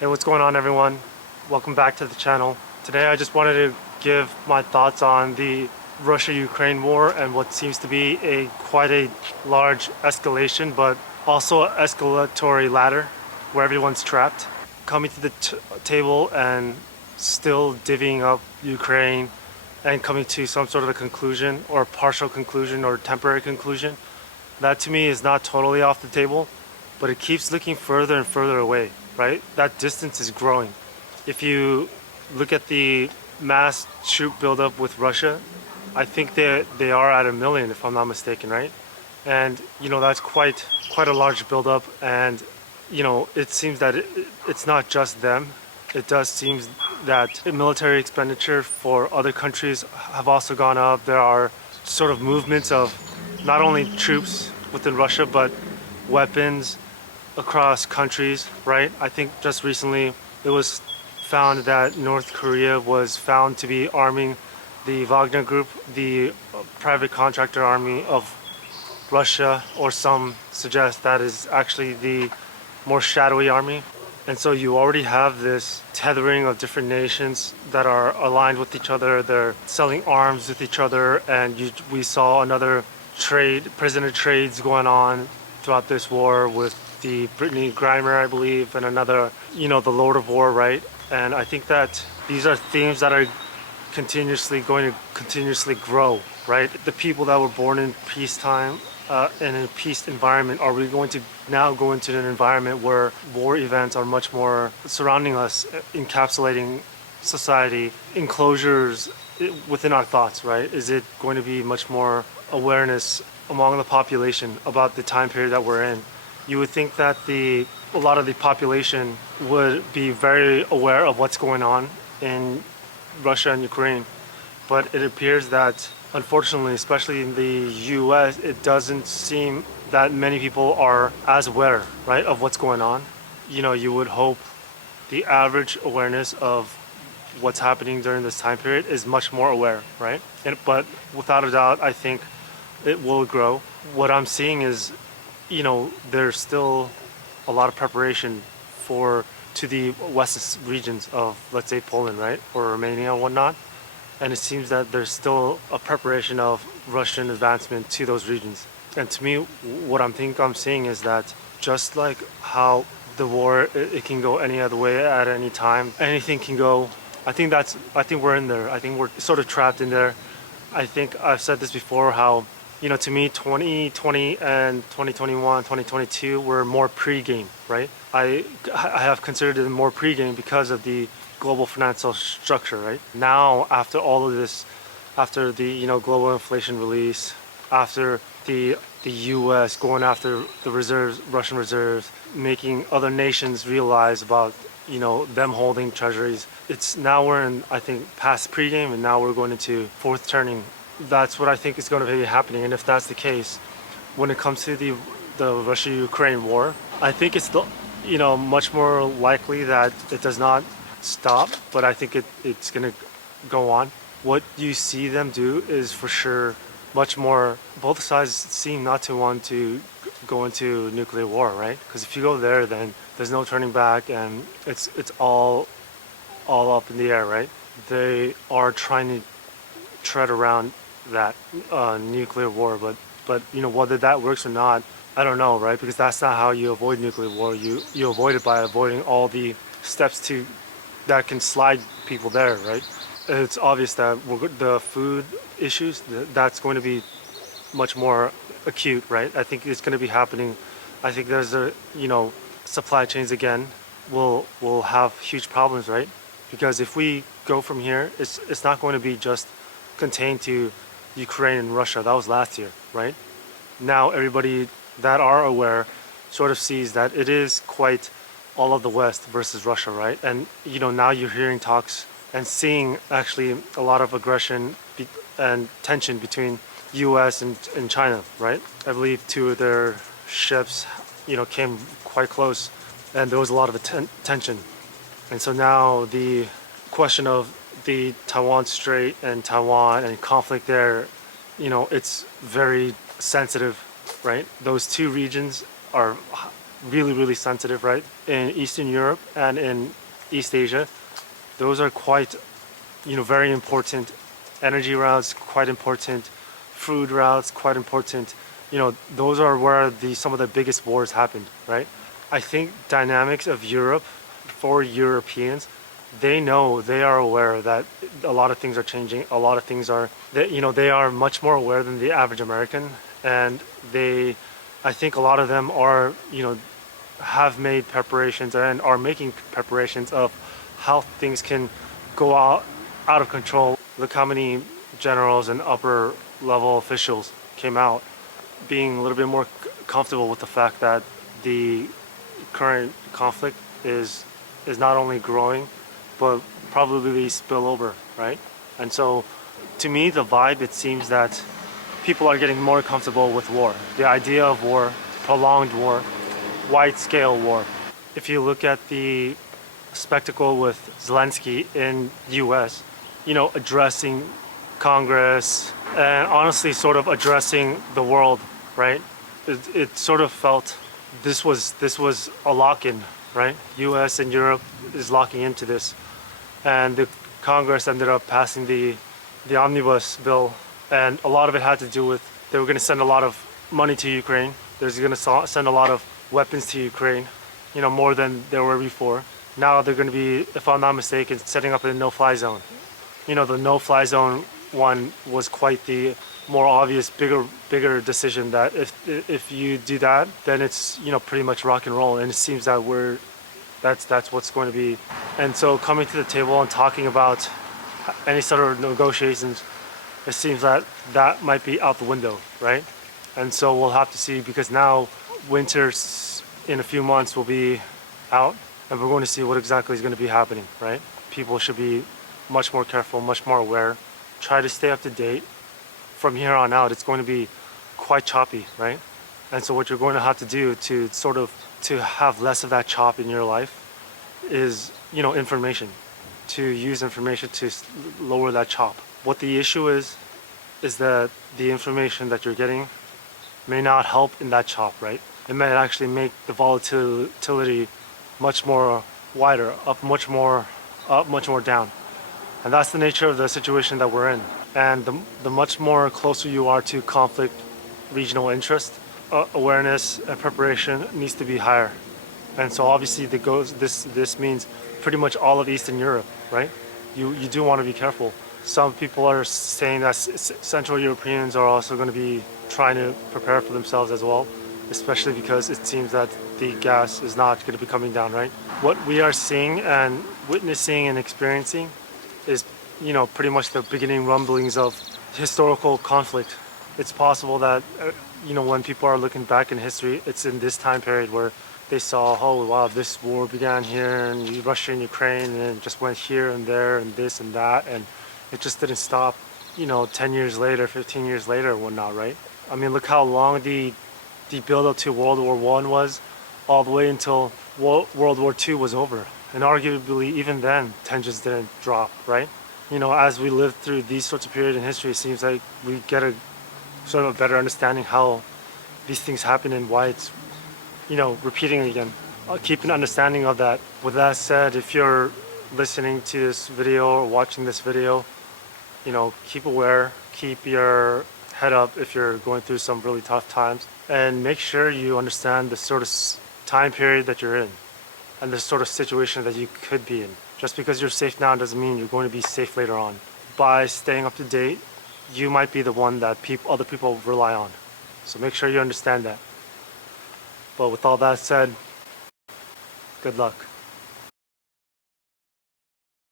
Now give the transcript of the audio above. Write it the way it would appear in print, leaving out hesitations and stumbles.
Hey, what's going on, everyone? Welcome back to the channel. Today I just wanted to give my thoughts on the Russia-Ukraine war and what seems to be quite a large escalation, but also an escalatory ladder where everyone's trapped. Coming to the table and still divvying up Ukraine and coming to some sort of a conclusion or partial conclusion or temporary conclusion. That to me is not totally off the table, but it keeps looking further and further away, right? That distance is growing. If you look at the mass troop buildup with Russia, I think they are at 1 million, if I'm not mistaken, right? And that's quite a large buildup, and it seems that it's not just them. It does seem that military expenditure for other countries have also gone up. There are sort of movements of not only troops within Russia, but weapons across countries, right? I think just recently it was found that North Korea was found to be arming the Wagner Group, the private contractor army of Russia, or some suggest that is actually the more shadowy army. And so you already have this tethering of different nations that are aligned with each other. They're selling arms with each other, and we saw another prisoner trades going on throughout this war with the Brittany Griner, I believe, and another, the Lord of War, right? And I think that these are themes that are going to continuously grow, right? The people that were born in peacetime, in a peace environment, are we going to now go into an environment where war events are much more surrounding us, encapsulating society, enclosures within our thoughts, right? Is it going to be much more awareness among the population about the time period that we're in? You would think that a lot of the population would be very aware of what's going on in Russia and Ukraine, but it appears that, unfortunately, especially in the US, it doesn't seem that many people are as aware, right, of what's going on. You would hope the average awareness of what's happening during this time period is much more aware, right? But without a doubt, I think it will grow. What I'm seeing is, there's still a lot of preparation to the west regions of, let's say, Poland, right, or Romania and whatnot. And it seems that there's still a preparation of Russian advancement to those regions. And to me, what I'm seeing is that just like how the war, it can go any other way at any time, anything can go. I think we're in there. I think we're sort of trapped in there. I think I've said this before, how to me, 2020 and 2021, 2022 were more pre-game, right? I have considered it more pre-game because of the global financial structure, right? Now, after all of this, after the global inflation release, after the U.S. going after the reserves, Russian reserves, making other nations realize about them holding treasuries, it's now we're in, I think, past pre-game, and now we're going into fourth turning. That's what I think is going to be happening. And if that's the case, when it comes to the Russia-Ukraine war, I think it's much more likely that it does not stop, but I think it's going to go on. What you see them do is for sure much more. Both sides seem not to want to go into nuclear war, right? Because if you go there, then there's no turning back, and it's all up in the air, right? They are trying to tread around that nuclear war, but whether that works or not, I don't know, right? Because that's not how you avoid nuclear war. You avoid it by avoiding all the steps that can slide people there, right? It's obvious that the food issues, that's going to be much more acute, right? I think it's going to be happening. I think there's supply chains again will have huge problems, right? Because if we go from here, it's not going to be just contained to Ukraine and Russia. That was last year, right? Now everybody that are aware sort of sees that it is quite all of the West versus Russia, right? And now you're hearing talks and seeing actually a lot of aggression and tension between U.S. and China, right? I believe two of their ships, came quite close, and there was a lot of tension. And so now the question of the Taiwan Strait and Taiwan and conflict there, it's very sensitive, right? Those two regions are really, really sensitive, right? In Eastern Europe and in East Asia, those are quite, very important energy routes, quite important food routes, quite important. Those are where some of the biggest wars happened, right? I think dynamics of Europe for Europeans, they are aware that a lot of things are changing. A lot of things are, they are much more aware than the average American, and I think a lot of them are, have made preparations and are making preparations of how things can go out of control. Look how many generals and upper level officials came out being a little bit more comfortable with the fact that the current conflict is not only growing but probably spill over, right? And so to me, the vibe, it seems that people are getting more comfortable with war, the idea of war, prolonged war, wide scale war. If you look at the spectacle with Zelensky in US, addressing Congress and honestly sort of addressing the world, right? It sort of felt this was a lock-in, right? US and Europe is locking into this. And the Congress ended up passing the omnibus bill, and a lot of it had to do with they were going to send a lot of money to Ukraine. They're going to send a lot of weapons to Ukraine, more than there were before. Now they're going to be, if I'm not mistaken, setting up a no-fly zone. The no-fly zone one was quite the more obvious, bigger decision that if you do that, then it's pretty much rock and roll, and it seems that that's what's going to be. And so coming to the table and talking about any sort of negotiations, it seems that might be out the window, right? And so we'll have to see, because now winter in a few months will be out, and we're going to see what exactly is going to be happening, right? People should be much more careful, much more aware. Try to stay up to date. From here on out, it's going to be quite choppy, right? And so what you're going to have to do to have less of that chop in your life is, information. To use information to lower that chop. What the issue is that the information that you're getting may not help in that chop, right? It may actually make the volatility much more wider, much more down. And that's the nature of the situation that we're in. And the much more closer you are to conflict, regional interest, awareness and preparation needs to be higher. And so obviously this means pretty much all of Eastern Europe, right? You do want to be careful. Some people are saying that Central Europeans are also going to be trying to prepare for themselves as well, especially because it seems that the gas is not going to be coming down, right? What we are seeing and witnessing and experiencing is, pretty much the beginning rumblings of historical conflict. It's possible that, when people are looking back in history, it's in this time period where they saw, oh wow, this war began here in Russia and Ukraine, and it just went here and there and this and that, and it just didn't stop, 10 years later, 15 years later and whatnot, right? I mean, look how long the build-up to World War I was, all the way until World War II was over. And arguably, even then, tensions didn't drop, right? As we live through these sorts of periods in history, it seems like we get a sort of a better understanding how these things happen and why it's, repeating again. I'll keep an understanding of that. With that said, if you're listening to this video or watching this video, keep aware, keep your head up if you're going through some really tough times, and make sure you understand the sort of time period that you're in and the sort of situation that you could be in. Just because you're safe now doesn't mean you're going to be safe later on. By staying up to date, you might be the one that other people rely on. So make sure you understand that. But with all that said, good luck.